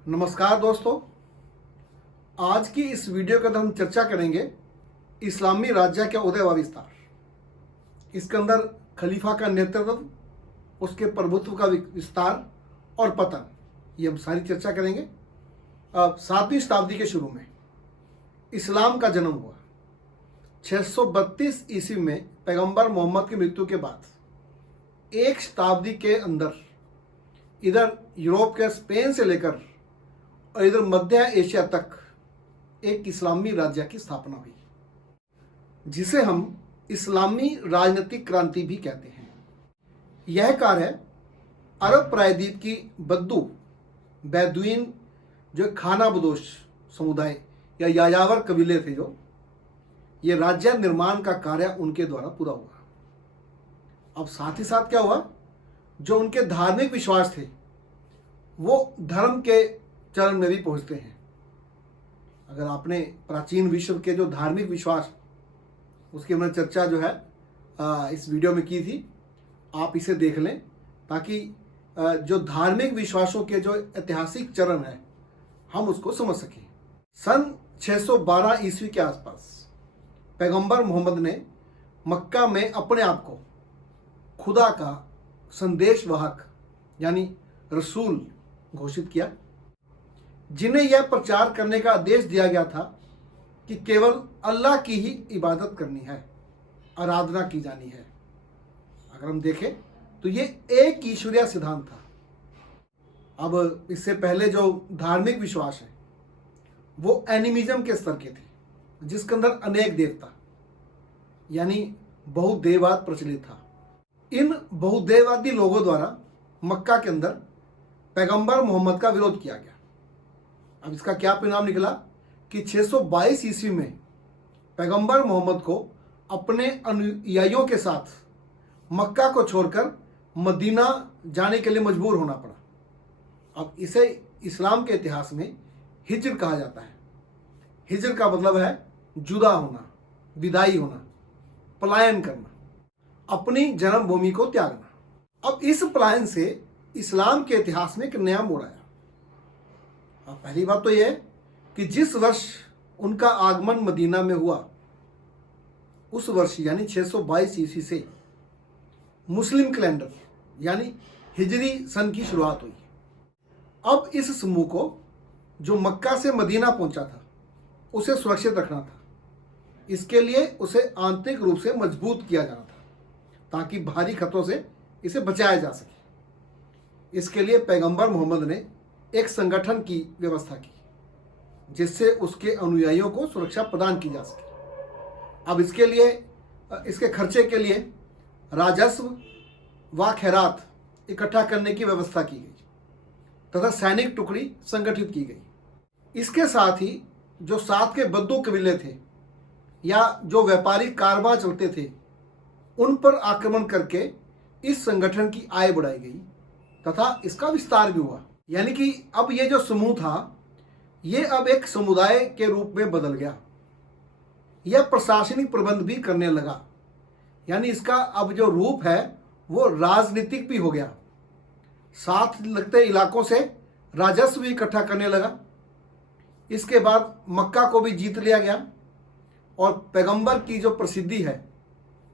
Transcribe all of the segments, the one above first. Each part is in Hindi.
नमस्कार दोस्तों, आज की इस वीडियो के अंदर हम चर्चा करेंगे इस्लामी राज्य का उदय व विस्तार। इसके अंदर खलीफा का नेतृत्व, उसके प्रभुत्व का विस्तार और पतन, ये हम सारी चर्चा करेंगे। अब 7वीं शताब्दी के शुरू में इस्लाम का जन्म हुआ। 632 ईस्वी में पैगंबर मोहम्मद की मृत्यु के बाद एक शताब्दी के अंदर इधर यूरोप के स्पेन से लेकर और इधर मध्य एशिया तक एक इस्लामी राज्य की स्थापना हुई, जिसे हम इस्लामी राजनीतिक क्रांति भी कहते हैं। यह कार्य अरब प्रायद्वीप की बद्दू बैदुइन, जो खाना बदोश समुदाय या यायावर कबीले थे, जो ये राज्य निर्माण का कार्य उनके द्वारा पूरा हुआ। अब साथ ही साथ क्या हुआ, जो उनके धार्मिक विश्वास थे वो धर्म के चरण में भी पहुंचते हैं। अगर आपने प्राचीन विश्व के जो धार्मिक विश्वास, उसकी हमने चर्चा जो है इस वीडियो में की थी, आप इसे देख लें ताकि जो धार्मिक विश्वासों के जो ऐतिहासिक चरण है हम उसको समझ सकें। सन 612 ईस्वी के आसपास पैगंबर मोहम्मद ने मक्का में अपने आप को खुदा का संदेशवाहक यानी रसूल घोषित किया, जिन्हें यह प्रचार करने का आदेश दिया गया था कि केवल अल्लाह की ही इबादत करनी है, आराधना की जानी है। अगर हम देखें तो ये एक ईश्वरीय सिद्धांत था। अब इससे पहले जो धार्मिक विश्वास है वो एनिमिज्म के स्तर के थे, जिसके अंदर अनेक देवता यानी बहुदेववाद प्रचलित था। इन बहुदेववादी लोगों द्वारा मक्का के अंदर पैगंबर मोहम्मद का विरोध किया गया। अब इसका क्या परिणाम निकला कि 622 ईस्वी में पैगंबर मोहम्मद को अपने अनुयायियों के साथ मक्का को छोड़कर मदीना जाने के लिए मजबूर होना पड़ा। अब इसे इस्लाम के इतिहास में हिज्र कहा जाता है। हिज्र का मतलब है जुदा होना, विदाई होना, पलायन करना, अपनी जन्मभूमि को त्यागना। अब इस पलायन से इस्लाम के इतिहास में एक नया मोड़ आया। अब पहली बात तो यह है कि जिस वर्ष उनका आगमन मदीना में हुआ, उस वर्ष यानी 622 ईस्वी से मुस्लिम कैलेंडर यानी हिजरी सन की शुरुआत हुई। अब इस समूह को जो मक्का से मदीना पहुंचा था उसे सुरक्षित रखना था। इसके लिए उसे आंतरिक रूप से मजबूत किया जाना था ताकि बाहरी खतरों से इसे बचाया जा सके। इसके लिए पैगंबर मोहम्मद ने एक संगठन की व्यवस्था की, जिससे उसके अनुयायियों को सुरक्षा प्रदान की जा सके। अब इसके लिए, इसके खर्चे के लिए राजस्व व खैरात इकट्ठा करने की व्यवस्था की गई तथा सैनिक टुकड़ी संगठित की गई। इसके साथ ही जो साथ के बद्दू कबीले थे या जो व्यापारिक कारोबार चलते थे, उन पर आक्रमण करके इस संगठन की आय बढ़ाई गई तथा इसका विस्तार भी हुआ। यानी कि अब ये जो समूह था ये अब एक समुदाय के रूप में बदल गया। यह प्रशासनिक प्रबंध भी करने लगा, यानी इसका अब जो रूप है वो राजनीतिक भी हो गया। साथ लगते इलाकों से राजस्व भी इकट्ठा करने लगा। इसके बाद मक्का को भी जीत लिया गया और पैगंबर की जो प्रसिद्धि है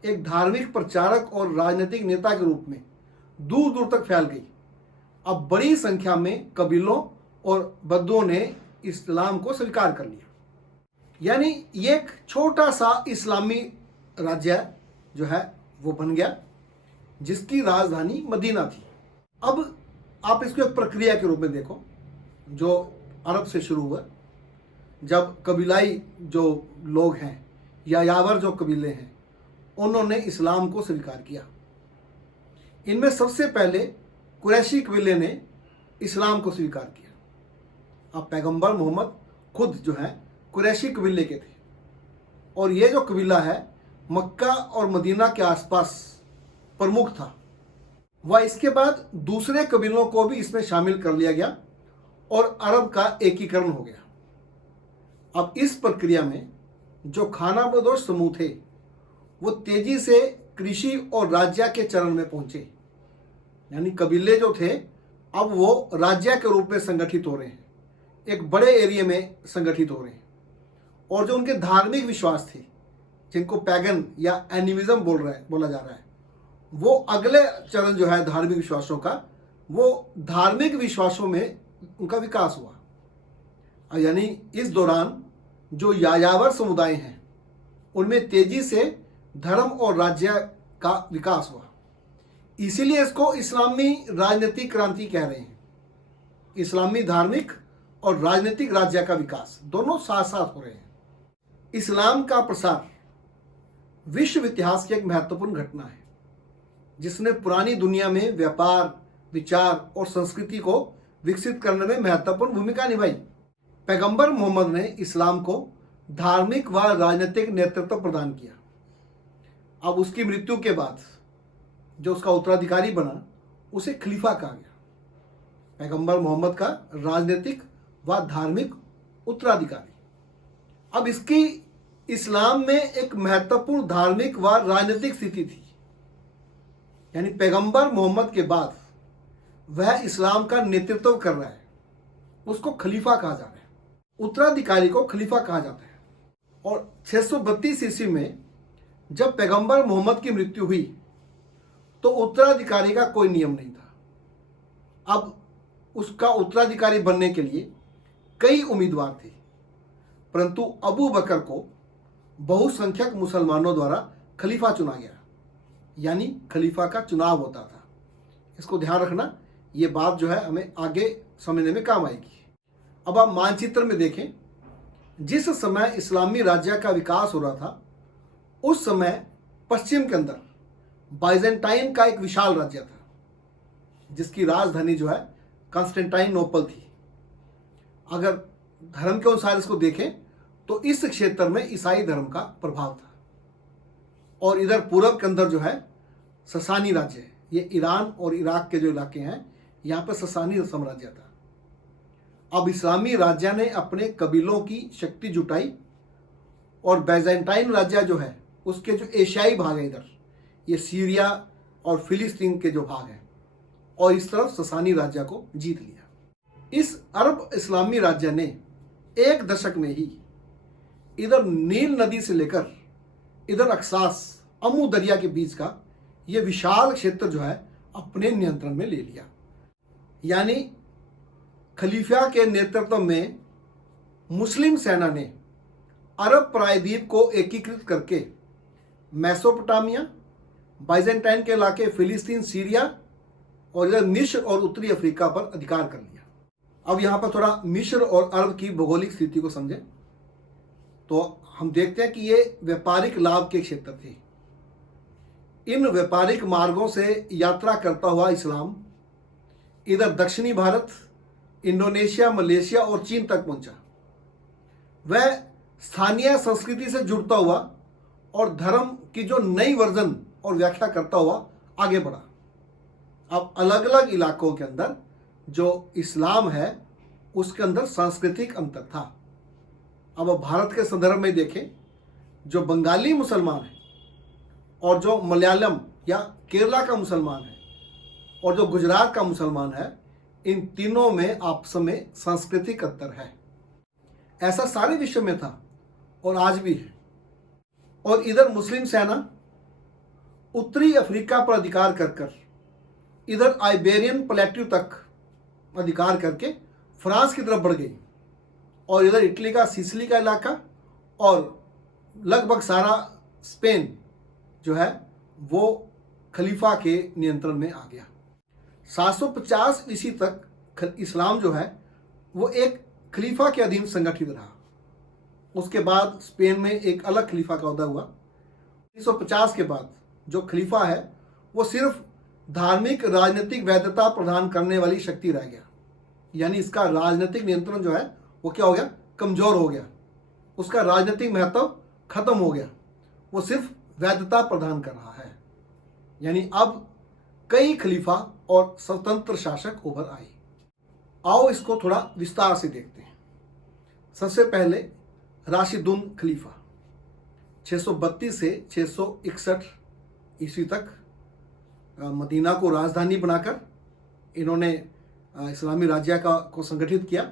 एक धार्मिक प्रचारक और राजनीतिक नेता के रूप में दूर दूर तक फैल गई। अब बड़ी संख्या में कबीलों और बद्दुओं ने इस्लाम को स्वीकार कर लिया। यानी ये एक छोटा सा इस्लामी राज्य जो है वो बन गया, जिसकी राजधानी मदीना थी। अब आप इसको एक प्रक्रिया के रूप में देखो, जो अरब से शुरू हुआ। जब कबीलाई जो लोग हैं या यावर जो कबीले हैं, उन्होंने इस्लाम को स्वीकार किया। इनमें सबसे पहले कुरैशी कबीले ने इस्लाम को स्वीकार किया। अब पैगंबर मोहम्मद खुद जो है कुरैशी कबीले के थे और ये जो कबीला है मक्का और मदीना के आसपास प्रमुख था। वह इसके बाद दूसरे कबीलों को भी इसमें शामिल कर लिया गया और अरब का एकीकरण हो गया। अब इस प्रक्रिया में जो खाना बदोश समूह थे वो तेजी से कृषि और राज्य के चरण में पहुंचे। यानी कबीले जो थे अब वो राज्य के रूप में संगठित हो रहे हैं। एक बड़े एरिया में संगठित हो रहे हैं, और जो उनके धार्मिक विश्वास थे, जिनको पैगन या एनिमिज्म बोला जा रहा है, वो अगले चरण जो है धार्मिक विश्वासों का, वो धार्मिक विश्वासों में उनका विकास हुआ। यानी इस दौरान जो यायावर समुदाय हैं उनमें तेजी से धर्म और राज्य का विकास हुआ। इसीलिए इसको इस्लामी राजनीतिक क्रांति कह रहे हैं। इस्लामी धार्मिक और राजनीतिक राज्य का विकास दोनों साथ साथ हो रहे हैं। इस्लाम का प्रसार विश्व इतिहास की एक महत्वपूर्ण घटना है, जिसने पुरानी दुनिया में व्यापार, विचार और संस्कृति को विकसित करने में महत्वपूर्ण भूमिका निभाई। पैगंबर मोहम्मद ने इस्लाम को धार्मिक व राजनीतिक नेतृत्व प्रदान किया। अब उसकी मृत्यु के बाद जो उसका उत्तराधिकारी बना उसे खलीफा कहा गया। पैगंबर मोहम्मद का राजनीतिक व धार्मिक उत्तराधिकारी। अब इसकी इस्लाम में एक महत्वपूर्ण धार्मिक व राजनीतिक स्थिति थी। यानी पैगंबर मोहम्मद के बाद वह इस्लाम का नेतृत्व कर रहा है, उसको खलीफा कहा जा रहा है। उत्तराधिकारी को खलीफा कहा जाता है। और 632 ईस्वी में जब पैगंबर मोहम्मद की मृत्यु हुई तो उत्तराधिकारी का कोई नियम नहीं था। अब उसका उत्तराधिकारी बनने के लिए कई उम्मीदवार थे, परंतु अबू बकर को बहुसंख्यक मुसलमानों द्वारा खलीफा चुना गया। यानी खलीफा का चुनाव होता था। इसको ध्यान रखना, ये बात जो है हमें आगे समझने में काम आएगी। अब आप मानचित्र में देखें, जिस समय इस्लामी राज्य का विकास हो रहा था उस समय पश्चिम के अंदर बाइजेंटाइन का एक विशाल राज्य था, जिसकी राजधानी जो है कॉन्स्टेंटाइनोपल थी। अगर धर्म के अनुसार इसको देखें तो इस क्षेत्र में ईसाई धर्म का प्रभाव था। और इधर पूरब के अंदर जो है ससानी राज्य है। ये ईरान और इराक के जो इलाके हैं, यहाँ पर ससानी साम्राज्य था। अब इस्लामी राज्य ने अपने कबीलों की शक्ति जुटाई और बाइजेंटाइन राज्य जो है उसके जो एशियाई भाग है, इधर ये सीरिया और फिलिस्तीन के जो भाग हैं, और इस तरफ ससानी राज्य को जीत लिया। इस अरब इस्लामी राज्य ने एक दशक में ही इधर नील नदी से लेकर इधर अक्सास अमू दरिया के बीच का ये विशाल क्षेत्र जो है अपने नियंत्रण में ले लिया। यानी खलीफा के नेतृत्व में मुस्लिम सेना ने अरब प्रायद्वीप को एकीकृत करके मेसोपोटामिया, बाइजेंटाइन के इलाके, फिलिस्तीन, सीरिया और इधर मिस्र और उत्तरी अफ्रीका पर अधिकार कर लिया। अब यहाँ पर थोड़ा मिस्र और अरब की भौगोलिक स्थिति को समझें तो हम देखते हैं कि ये व्यापारिक लाभ के क्षेत्र थे। इन व्यापारिक मार्गों से यात्रा करता हुआ इस्लाम इधर दक्षिणी भारत, इंडोनेशिया, मलेशिया और चीन तक पहुंचा। वह स्थानीय संस्कृति से जुड़ता हुआ और धर्म की जो नई वर्जन और व्याख्या करता हुआ आगे बढ़ा। अब अलग अलग इलाकों के अंदर जो इस्लाम है उसके अंदर सांस्कृतिक अंतर था। अब भारत के संदर्भ में देखें, जो बंगाली मुसलमान है और जो मलयालम या केरला का मुसलमान है और जो गुजरात का मुसलमान है, इन तीनों में आपस में सांस्कृतिक अंतर है। ऐसा सारे विश्व में था और आज भी है। और इधर मुस्लिम सेना उत्तरी अफ्रीका पर अधिकार कर इधर आइबेरियन प्लेट्यू तक अधिकार करके फ्रांस की तरफ बढ़ गई, और इधर इटली का सिसिली का इलाका और लगभग सारा स्पेन जो है वो खलीफा के नियंत्रण में आ गया। 750 ईस्वी तक इस्लाम जो है वो एक खलीफा के अधीन संगठित रहा। उसके बाद स्पेन में एक अलग खलीफा का ओहदा हुआ। 1950 के बाद जो खलीफा है वो सिर्फ धार्मिक राजनीतिक वैधता प्रदान करने वाली शक्ति रह गया। यानी इसका राजनीतिक नियंत्रण जो है वो क्या हो गया, कमजोर हो गया। उसका राजनीतिक महत्व खत्म हो गया, वो सिर्फ वैधता प्रदान कर रहा है। यानी अब कई खलीफा और स्वतंत्र शासक उभर आए। आओ इसको थोड़ा विस्तार से देखते हैं। सबसे पहले राशिदुन खलीफा 632 से 661 ईस्वी तक मदीना को राजधानी बनाकर इन्होंने इस्लामी राज्य को संगठित किया।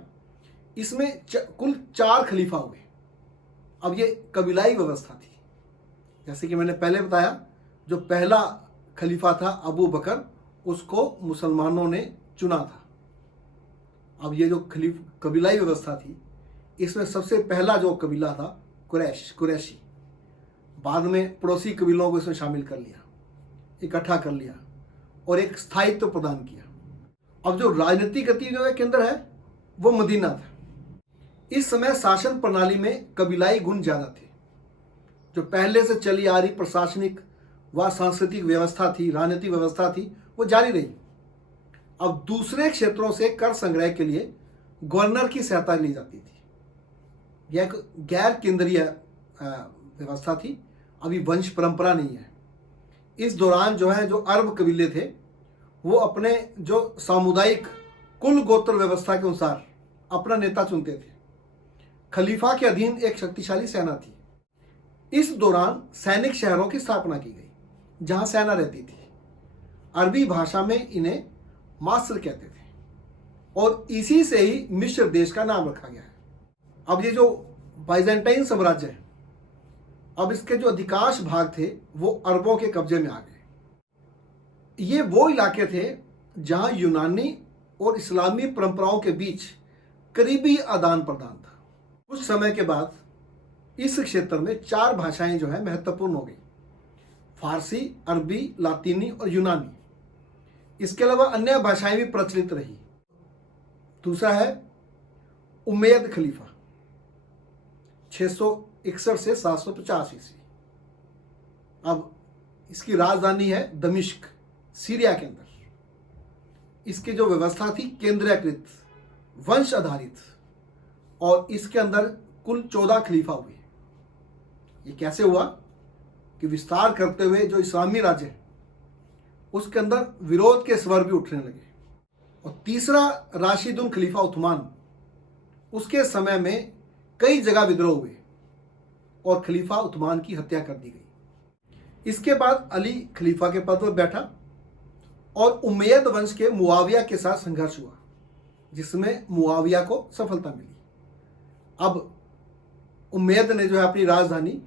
इसमें कुल 4 खलीफा हुए। अब ये कबीलाई व्यवस्था थी। जैसे कि मैंने पहले बताया, जो पहला खलीफा था अबू बकर, उसको मुसलमानों ने चुना था। अब ये जो कबीलाई व्यवस्था थी, इसमें सबसे पहला जो कबीला था कुरैशी। बाद में पड़ोसी कबीलों को इसमें शामिल कर लिया, इकट्ठा कर लिया और एक स्थायित्व प्रदान किया। अब जो राजनीतिक गतिविधियों के केंद्र है वो मदीना था। इस समय शासन प्रणाली में कबीलाई गुण ज्यादा थे। जो पहले से चली आ रही प्रशासनिक व सांस्कृतिक व्यवस्था थी, राजनीतिक व्यवस्था थी, वो जारी रही। अब दूसरे क्षेत्रों से कर संग्रह के लिए गवर्नर की सहायता ली जाती थी। यह एक गैर केंद्रीय व्यवस्था थी, अभी वंश परंपरा नहीं है। इस दौरान जो है, जो अरब कबीले थे, वो अपने जो सामुदायिक कुल गोत्र व्यवस्था के अनुसार अपना नेता चुनते थे। खलीफा के अधीन एक शक्तिशाली सेना थी। इस दौरान सैनिक शहरों की स्थापना की गई जहां सेना रहती थी। अरबी भाषा में इन्हें मास्र कहते थे और इसी से ही मिस्र देश का नाम रखा गया है। अब ये जो बाइजेंटाइन साम्राज्य है, अब इसके जो अधिकांश भाग थे वो अरबों के कब्जे में आ गए। ये वो इलाके थे जहां यूनानी और इस्लामी परंपराओं के बीच करीबी आदान प्रदान था। कुछ समय के बाद इस क्षेत्र में 4 भाषाएं जो है महत्वपूर्ण हो गई: फारसी, अरबी, लातीनी और यूनानी। इसके अलावा अन्य भाषाएं भी प्रचलित रही। दूसरा है उमैयद खलीफा, 661 से 750 ईस्वी। अब इसकी राजधानी है दमिश्क, सीरिया के अंदर। इसकी जो व्यवस्था थी केंद्रीयकृत, वंश आधारित, और इसके अंदर कुल 14 खलीफा हुए। ये कैसे हुआ कि विस्तार करते हुए जो इस्लामी राज्य है उसके अंदर विरोध के स्वर भी उठने लगे। और तीसरा राशिदुन खलीफा उस्मान, उसके समय में कई जगह विद्रोह हुए और खलीफा उस्मान की हत्या कर दी गई। इसके बाद अली खलीफा के पद पर बैठा और उमैयद वंश के मुआविया के साथ संघर्ष हुआ, जिसमें मुआविया को सफलता मिली। अब उमैयद ने जो है अपनी राजधानी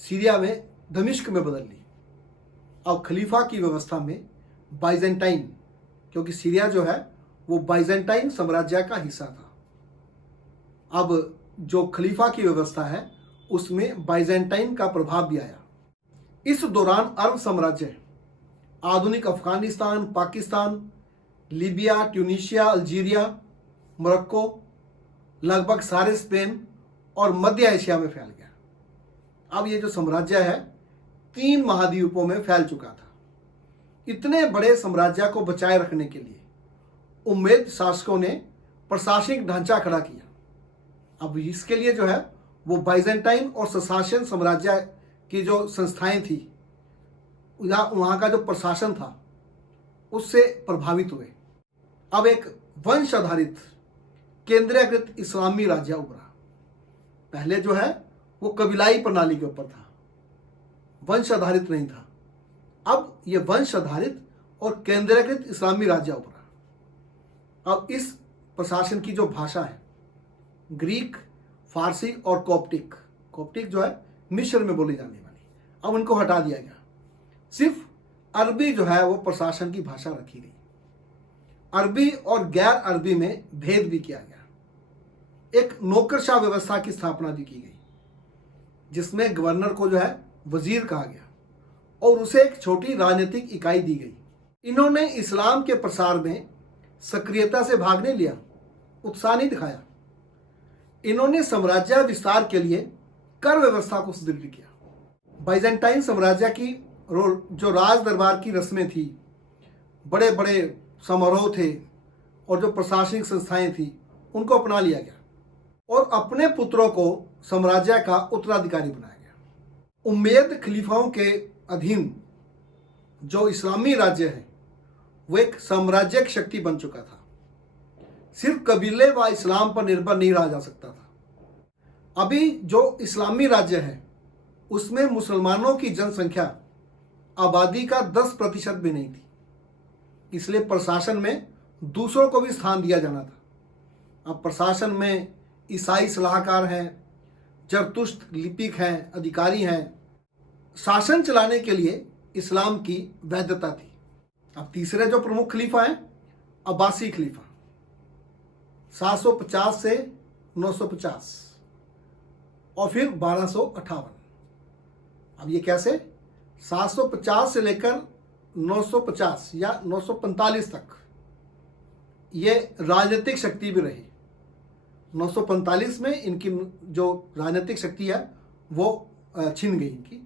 सीरिया में दमिश्क में बदल ली। अब खलीफा की व्यवस्था में बाइजेंटाइन, क्योंकि सीरिया जो है वो बाइजेंटाइन साम्राज्य का हिस्सा था। अब जो खलीफा की व्यवस्था है उसमें बाइजेंटाइन का प्रभाव भी आया। इस दौरान अरब साम्राज्य आधुनिक Afghanistan, Pakistan, Libya, Tunisia, Algeria, Morocco, लगभग सारे स्पेन और मध्य एशिया में फैल गया। अब ये जो साम्राज्य है 3 महाद्वीपों में फैल चुका था। इतने बड़े साम्राज्य को बचाए रखने के लिए उम्मैद शासकों ने प्रशासनिक ढांचा खड़ा किया। अब इसके लिए जो है वो बाइजेंटाइन और ससाशन साम्राज्य की जो संस्थाएं थी, वहाँ का जो प्रशासन था उससे प्रभावित हुए। अब एक वंश आधारित केंद्रीयकृत इस्लामी राज्य उभरा। पहले जो है वो कबीलाई प्रणाली के ऊपर था, वंश आधारित नहीं था। अब ये वंश आधारित और केंद्रीयकृत इस्लामी राज्य उभरा। अब इस प्रशासन की जो भाषा है ग्रीक, फारसी और कॉप्टिक जो है मिस्र में बोली जाने वाली, अब उनको हटा दिया गया। सिर्फ अरबी जो है वो प्रशासन की भाषा रखी गई। अरबी और गैर अरबी में भेद भी किया गया। एक नौकरशाह व्यवस्था की स्थापना भी की गई, जिसमें गवर्नर को जो है वजीर कहा गया और उसे एक छोटी राजनीतिक इकाई दी गई। इन्होंने इस्लाम के प्रसार में सक्रियता से भाग नहीं लिया, उत्साह नहीं दिखाया। इन्होंने साम्राज्य विस्तार के लिए कर व्यवस्था को सुदृढ़ किया। बाइजेंटाइन साम्राज्य की जो राज दरबार की रस्में थी, बड़े बड़े समारोह थे और जो प्रशासनिक संस्थाएं थी, उनको अपना लिया गया और अपने पुत्रों को साम्राज्य का उत्तराधिकारी बनाया गया। उम्मैयद खलीफाओं के अधीन जो इस्लामी राज्य है वो एक साम्राज्यिक शक्ति बन चुका था। सिर्फ कबीले व इस्लाम पर निर्भर नहीं रहा जा सकता था। अभी जो इस्लामी राज्य है उसमें मुसलमानों की जनसंख्या आबादी का 10% भी नहीं थी, इसलिए प्रशासन में दूसरों को भी स्थान दिया जाना था। अब प्रशासन में ईसाई सलाहकार हैं, जरतुश्त लिपिक हैं, अधिकारी हैं। शासन चलाने के लिए इस्लाम की वैधता थी। अब तीसरे जो प्रमुख खलीफा हैं, अब्बासी खलीफा 750 से 950 और फिर 1258। अब ये कैसे? 750 से लेकर 950 या 945 तक ये राजनीतिक शक्ति भी रही। 945 में इनकी जो राजनीतिक शक्ति है वो छिन गई इनकी।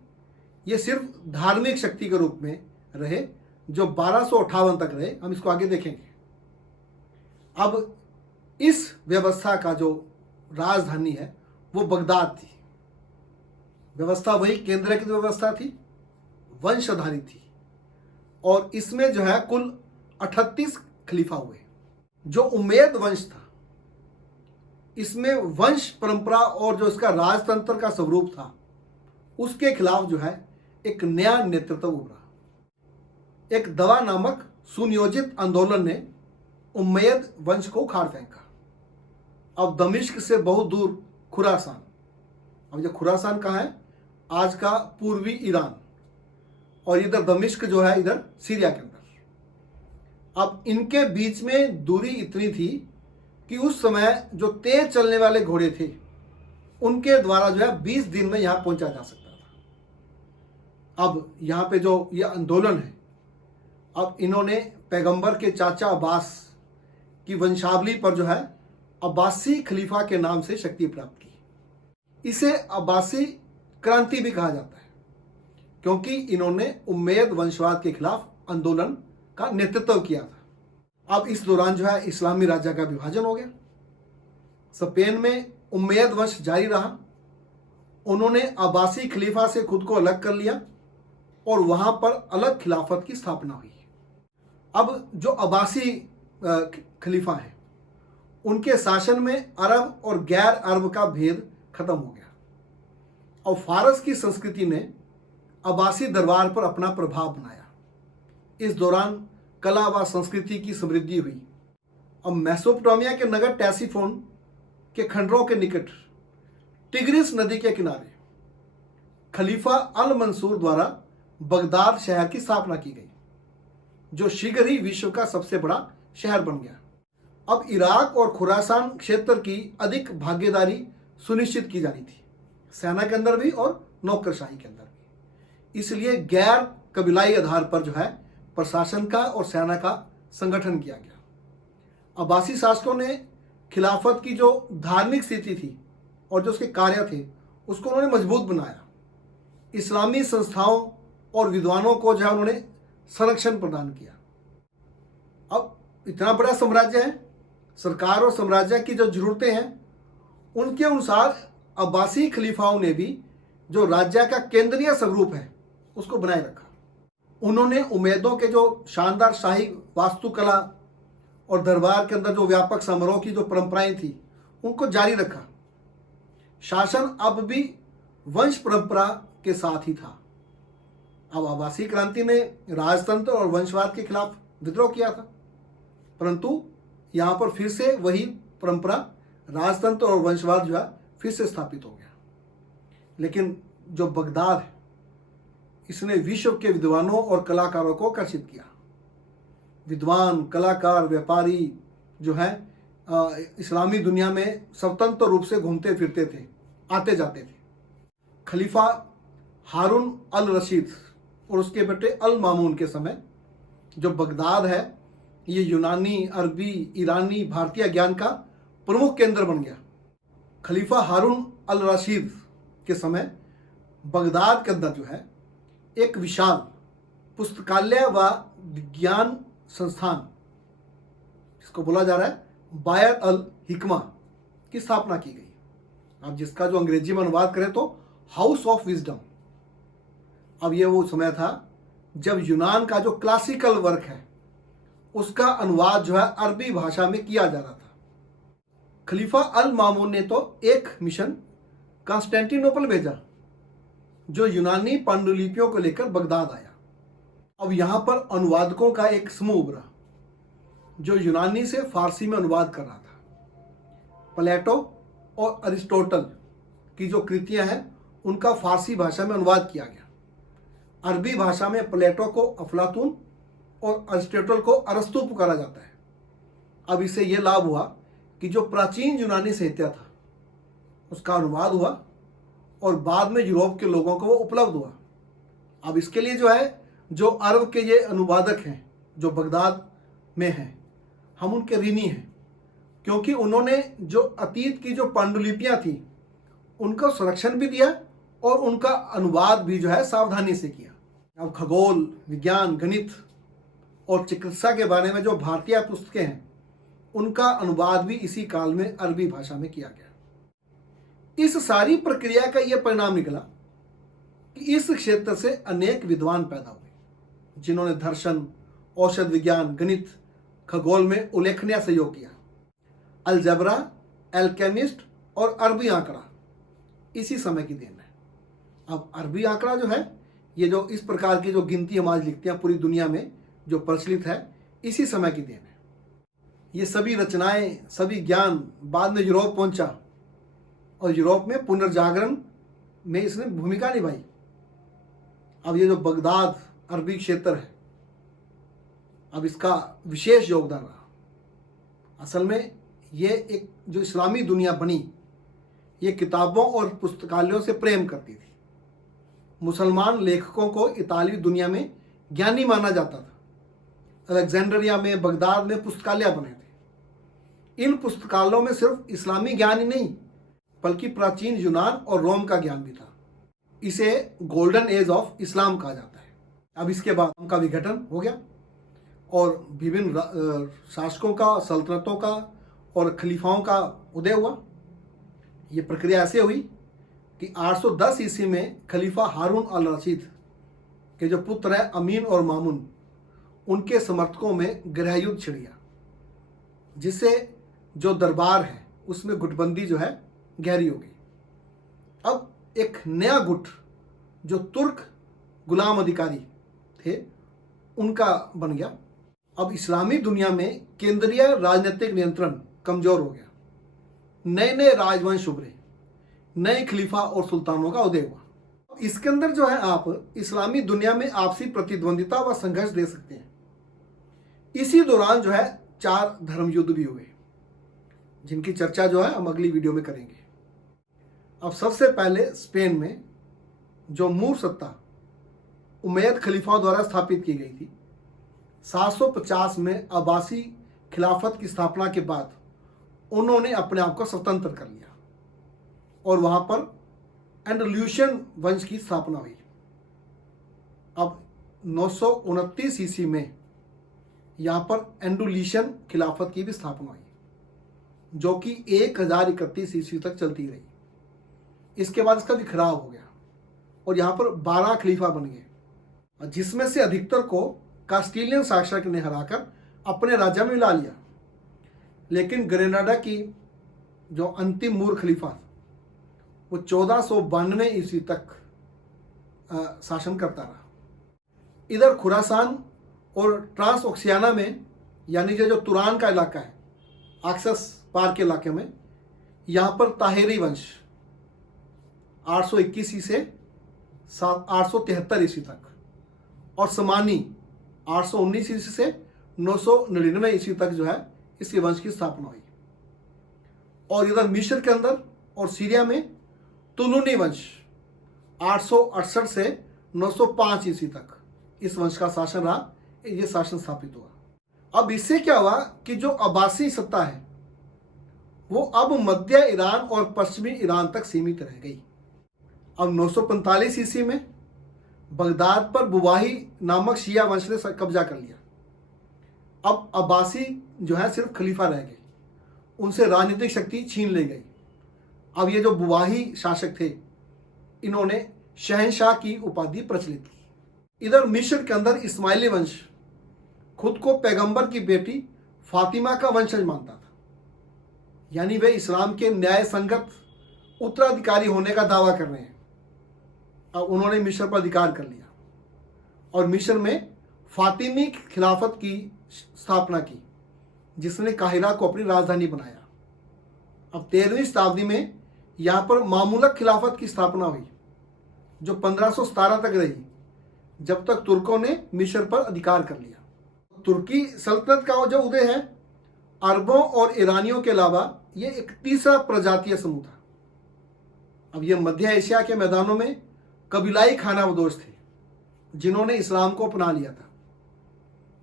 ये सिर्फ धार्मिक शक्ति के रूप में रहे जो 1258 तक रहे। हम इसको आगे देखेंगे। अब इस व्यवस्था का जो राजधानी है वो बगदाद थी। व्यवस्था वही केंद्रीकृत व्यवस्था थी, वंशधारी थी, और इसमें जो है कुल 38 खलीफा हुए। जो उमैयद वंश था, इसमें वंश परंपरा और जो इसका राजतंत्र का स्वरूप था उसके खिलाफ जो है एक नया नेतृत्व उभरा। एक दवा नामक सुनियोजित आंदोलन ने उमैयद वंश को उखाड़ फेंका। अब दमिश्क से बहुत दूर खुरासान, अब ये खुरासान कहाँ है? आज का पूर्वी ईरान, और इधर दमिश्क जो है इधर सीरिया के अंदर। अब इनके बीच में दूरी इतनी थी कि उस समय जो तेज चलने वाले घोड़े थे उनके द्वारा जो है 20 दिन में यहाँ पहुंचा जा सकता था। अब यहाँ पे जो ये आंदोलन है, अब इन्होंने पैगंबर के चाचा अब्बास की वंशावली पर जो है अब्बासी खलीफा के नाम से शक्ति प्राप्त की। इसे अब्बासी क्रांति भी कहा जाता है क्योंकि इन्होंने उमैयद वंशवाद के खिलाफ आंदोलन का नेतृत्व किया था। अब इस दौरान जो है इस्लामी राज्य का विभाजन हो गया। स्पेन में उमैयद वंश जारी रहा। उन्होंने अब्बासी खलीफा से खुद को अलग कर लिया और वहां पर अलग खिलाफत की स्थापना हुई। अब जो अब्बासी खलीफा हैं उनके शासन में अरब और गैर अरब का भेद खत्म हो गया और फारस की संस्कृति ने अब्बासी दरबार पर अपना प्रभाव बनाया। इस दौरान कला व संस्कृति की समृद्धि हुई। अब मेसोपोटामिया के नगर टैसीफोन के खंडरों के निकट टिग्रिस नदी के किनारे खलीफा अल मंसूर द्वारा बगदाद शहर की स्थापना की गई, जो शीघ्र ही विश्व का सबसे बड़ा शहर बन गया। अब इराक और खुरासान क्षेत्र की अधिक भागीदारी सुनिश्चित की जानी थी, सेना के अंदर भी और नौकरशाही के अंदर भी। इसलिए गैर कबीलाई आधार पर जो है प्रशासन का और सेना का संगठन किया गया। अब्बासी शासकों ने खिलाफत की जो धार्मिक स्थिति थी और जो उसके कार्य थे उसको उन्होंने मजबूत बनाया। इस्लामी संस्थाओं और विद्वानों को जो है उन्होंने संरक्षण प्रदान किया। अब इतना बड़ा साम्राज्य है, सरकार और साम्राज्य की जो जरूरतें हैं उनके अनुसार अब्बासी खलीफाओं ने भी जो राज्य का केंद्रीय स्वरूप है उसको बनाए रखा। उन्होंने उम्मैदों के जो शानदार शाही वास्तुकला और दरबार के अंदर जो व्यापक समारोह की जो परंपराएं थी उनको जारी रखा। शासन अब भी वंश परंपरा के साथ ही था। अब अब्बासी क्रांति ने राजतंत्र और वंशवाद के खिलाफ विद्रोह किया था, परंतु यहाँ पर फिर से वही परंपरा राजतंत्र और वंशवाद जो है फिर से स्थापित हो गया। लेकिन जो बगदाद है इसने विश्व के विद्वानों और कलाकारों को आकर्षित किया। विद्वान, कलाकार, व्यापारी जो है इस्लामी दुनिया में स्वतंत्र रूप से घूमते फिरते थे, आते जाते थे। खलीफा हारून अल रशीद और उसके बेटे अल मामून के समय जो बगदाद है ये यूनानी, अरबी, ईरानी, भारतीय ज्ञान का प्रमुख केंद्र बन गया। खलीफा हारून अल रशीद के समय बगदाद के अंदर जो है एक विशाल पुस्तकालय व विज्ञान संस्थान, जिसको बोला जा रहा है बायर अल हिकमा, की स्थापना की गई। अब जिसका जो अंग्रेजी में अनुवाद करें तो हाउस ऑफ विजडम। अब ये वो समय था जब यूनान का जो क्लासिकल वर्क है उसका अनुवाद जो है अरबी भाषा में किया जा रहा था। खलीफा अल मामून ने तो एक मिशन कॉन्स्टेंटिनोपल भेजा जो यूनानी पांडुलिपियों को लेकर बगदाद आया। अब यहाँ पर अनुवादकों का एक समूह उभरा जो यूनानी से फारसी में अनुवाद कर रहा था। प्लेटो और अरिस्टोटल की जो कृतियां हैं उनका फारसी भाषा में अनुवाद किया गया। अरबी भाषा में प्लेटो को अफलातून और अरिस्टोटल को अरस्तु पुकारा जाता है। अब इससे यह लाभ हुआ कि जो प्राचीन यूनानी साहित्य था उसका अनुवाद हुआ और बाद में यूरोप के लोगों को वो उपलब्ध हुआ। अब इसके लिए जो है, जो अरब के ये अनुवादक हैं जो बगदाद में हैं, हम उनके ऋणी हैं, क्योंकि उन्होंने जो अतीत की जो पांडुलिपियां थी उनका संरक्षण भी दिया और उनका अनुवाद भी जो है सावधानी से किया। अब खगोल, विज्ञान, गणित और चिकित्सा के बारे में जो भारतीय पुस्तकें हैं उनका अनुवाद भी इसी काल में अरबी भाषा में किया गया। इस सारी प्रक्रिया का यह परिणाम निकला कि इस क्षेत्र से अनेक विद्वान पैदा हुए जिन्होंने दर्शन, औषध विज्ञान, गणित, खगोल में उल्लेखनीय सहयोग किया। अलजबरा, एल्केमिस्ट और अरबी आंकड़ा इसी समय की देन है। अब अरबी आंकड़ा जो है, ये जो इस प्रकार की जो गिनती हम आज लिखते हैं पूरी दुनिया में जो प्रचलित है, इसी समय की देन है। ये सभी रचनाएं, सभी ज्ञान बाद में यूरोप पहुंचा और यूरोप में पुनर्जागरण में इसने भूमिका निभाई। अब ये जो बगदाद अरबी क्षेत्र है, अब इसका विशेष योगदान रहा। असल में ये एक जो इस्लामी दुनिया बनी, ये किताबों और पुस्तकालयों से प्रेम करती थी। मुसलमान लेखकों को इतालवी दुनिया में ज्ञानी माना जाता था। अलेक्जेंड्रिया में, बगदाद में पुस्तकालय बने थे। इन पुस्तकालयों में सिर्फ इस्लामी ज्ञान ही नहीं बल्कि प्राचीन यूनान और रोम का ज्ञान भी था। इसे गोल्डन एज ऑफ इस्लाम कहा जाता है। अब इसके बाद उनका विघटन हो गया और विभिन्न शासकों का, सल्तनतों का और खलीफाओं का उदय हुआ। ये प्रक्रिया ऐसे हुई कि 810 ईस्वी में खलीफा हारून अल रशीद के जो पुत्र है अमीन और मामून, उनके समर्थकों में गृह युद्ध छिड़ गया, जिससे जो दरबार है उसमें गुटबंदी जो है गहरी हो गई। अब एक नया गुट जो तुर्क गुलाम अधिकारी थे उनका बन गया। अब इस्लामी दुनिया में केंद्रीय राजनीतिक नियंत्रण कमजोर हो गया। नए नए राजवंश उभरे, नए खलीफा और सुल्तानों का उदय हुआ। इसके अंदर जो है आप इस्लामी दुनिया में आपसी प्रतिद्वंदिता व संघर्ष दे सकते हैं। इसी दौरान जो है 4 धर्म युद्ध भी हुए, जिनकी चर्चा जो है हम अगली वीडियो में करेंगे। अब सबसे पहले स्पेन में जो मूर सत्ता उमैयद खलीफाओं द्वारा स्थापित की गई थी, 750 में अब्बासी खिलाफत की स्थापना के बाद उन्होंने अपने आप को स्वतंत्र कर लिया और वहां पर एंडलूशियन वंश की स्थापना हुई। अब 929 ईस्वी में यहां पर एंडलूशियन खिलाफत की भी स्थापना हुई, जो कि 1031 ईस्वी तक चलती रही। इसके बाद इसका भी खराब हो गया और यहाँ पर 12 खलीफा बन गए, जिसमें से अधिकतर को कास्टिलियन शासक ने हराकर अपने राज्य में मिला लिया। लेकिन ग्रेनाडा की जो अंतिम मूर खलीफा वो 1492 ईस्वी तक शासन करता रहा। इधर खुरासान और ट्रांस ओक्सियाना में, यानी जो तुरान का इलाका है, आक्सस पार के इलाके में, यहाँ पर ताहेरी वंश 821 ईस्वी से 873 ईस्वी तक और समानी 819 ईस्वी से 999 ईस्वी तक जो है इसके वंश की स्थापना हुई। और इधर मिस्र के अंदर और सीरिया में तुनूनी वंश 868 से 905 ईस्वी तक इस वंश का शासन रहा। ये शासन स्थापित हुआ। अब इससे क्या हुआ कि जो अब्बासी सत्ता है वो अब मध्य ईरान और पश्चिमी ईरान तक सीमित रह गई। अब 945 ईस्वी में बगदाद पर बुवाही नामक शिया वंश ने कब्जा कर लिया। अब अब्बासी जो है सिर्फ खलीफा रह गए, उनसे राजनीतिक शक्ति छीन ली गई। अब ये जो बुवाही शासक थे, इन्होंने शहनशाह की उपाधि प्रचलित की। इधर मिस्र के अंदर इस्माइली वंश खुद को पैगंबर की बेटी फातिमा का वंशज मानता था, यानी वे इस्लाम के न्याय संगत उत्तराधिकारी होने का दावा कर रहे हैं। अब उन्होंने मिस्र पर अधिकार कर लिया और मिस्र में फातिमी खिलाफत की स्थापना की, जिसने काहिरा को अपनी राजधानी बनाया। अब 13वीं शताब्दी में यहाँ पर मामूलक खिलाफत की स्थापना हुई जो 1517 तक रही, जब तक तुर्कों ने मिस्र पर अधिकार कर लिया। तुर्की सल्तनत का जो उदय है, अरबों और ईरानियों के अलावा ये एक तीसरा प्रजातीय समूह था। अब ये मध्य एशिया के मैदानों में कबीलाई खानाबदोश थे जिन्होंने इस्लाम को अपना लिया था।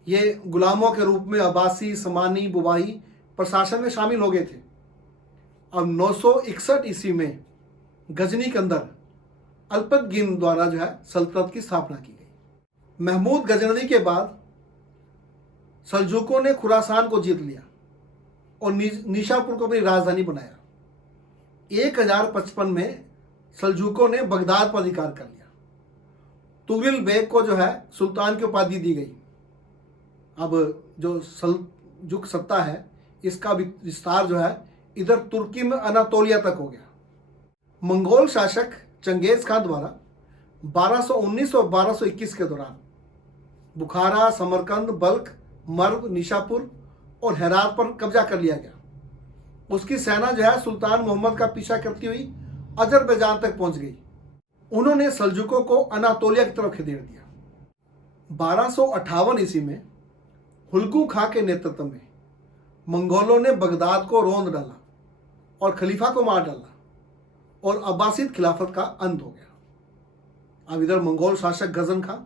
ये गुलामों के रूप में अब्बासी, समानी, बुवाई प्रशासन में शामिल हो गए थे। अब 961 ईस्वी में गजनी के अंदर अल्पतगिन द्वारा जो है सल्तनत की स्थापना की गई। महमूद गजनवी के बाद सल्जुकों ने खुरासान को जीत लिया और निशापुर को अपनी राजधानी बनाया। 1055 में सल्जुकों ने बगदाद पर अधिकार कर लिया। तुगरिल बेग को जो है सुल्तान की उपाधि दी गई। अब जो सल्जुक सत्ता है इसका विस्तार जो है इधर तुर्की में अनातोलिया तक हो गया। मंगोल शासक चंगेज खान द्वारा 1219 और 1221 के दौरान बुखारा, समरकंद, बल्ख, मर्व, निशापुर और हेरात पर कब्जा कर लिया गया। उसकी सेना जो है सुल्तान मोहम्मद का पीछा करती हुई अजरबैजान तक पहुंच गई। उन्होंने सल्जुकों को अनातोलिया की तरफ खदेड़ दिया। 1258 ईस्वी में हुलगू खां के नेतृत्व में मंगोलों ने बगदाद को रौंद डाला और खलीफा को मार डाला और अब्बासिद खिलाफत का अंत हो गया। अब इधर मंगोल शासक गजन खां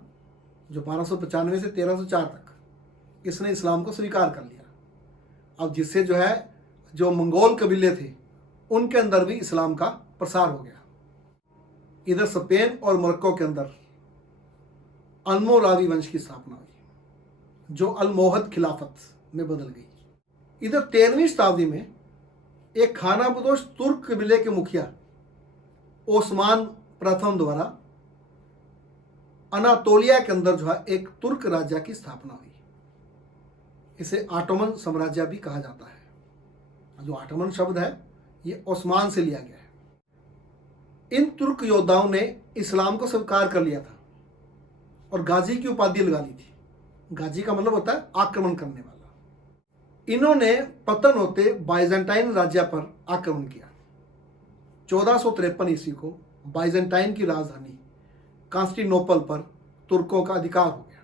जो 1295 से 1304 तक इसने इस्लाम को स्वीकार कर लिया। अब जिससे जो है जो मंगोल कबीले थे उनके अंदर भी इस्लाम का प्रसार हो गया। इधर स्पेन और मोरक्को के अंदर अल्मोरावी वंश की स्थापना हुई जो अलमोहद खिलाफत में बदल गई। इधर 13वीं शताब्दी में एक खानाबदोश तुर्क कबीले के मुखिया ओस्मान प्रथम द्वारा अनातोलिया के अंदर जो है एक तुर्क राज्य की स्थापना हुई। इसे ऑटोमन साम्राज्य भी कहा जाता है। जो ऑटोमन शब्द है ये ओस्मान से लिया गया है। इन तुर्क योद्धाओं ने इस्लाम को स्वीकार कर लिया था और गाजी की उपाधि लगा ली थी। गाजी का मतलब होता है आक्रमण करने वाला। इन्होंने पतन होते बाइजेंटाइन राज्य पर आक्रमण किया। 1453 ईस्वी को बाइजेंटाइन की राजधानी कॉन्स्टेंटिनोपल पर तुर्कों का अधिकार हो गया।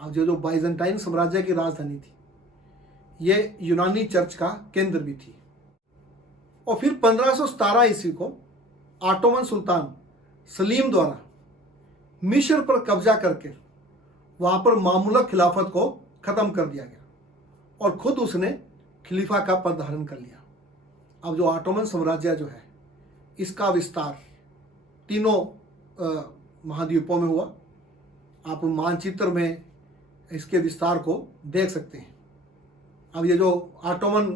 अब जो बाइजेंटाइन साम्राज्य की राजधानी थी ये यूनानी चर्च का केंद्र भी थी। और फिर 1517 ईस्वी को ऑटोमन सुल्तान सलीम द्वारा मिस्र पर कब्जा करके वहां पर मामूलक खिलाफत को खत्म कर दिया गया और खुद उसने खलीफा का पद धारण कर लिया। अब जो ऑटोमन साम्राज्य जो है इसका विस्तार तीनों महाद्वीपों में हुआ। आप मानचित्र में इसके विस्तार को देख सकते हैं। अब ये जो ऑटोमन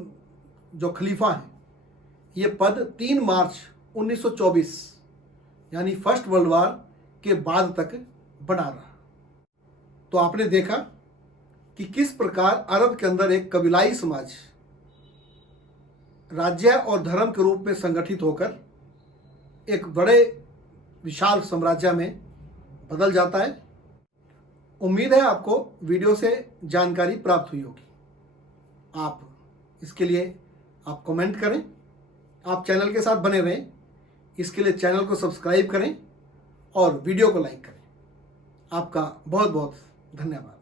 जो खलीफा है ये पद 3 मार्च 1924 यानी फर्स्ट वर्ल्ड वार के बाद तक बना रहा। तो आपने देखा कि किस प्रकार अरब के अंदर एक कबीलाई समाज राज्य और धर्म के रूप में संगठित होकर एक बड़े विशाल साम्राज्य में बदल जाता है। उम्मीद है आपको वीडियो से जानकारी प्राप्त हुई होगी। आप इसके लिए आप कमेंट करें, आप चैनल के साथ बने रहें। इसके लिए चैनल को सब्सक्राइब करें और वीडियो को लाइक करें। आपका बहुत बहुत धन्यवाद।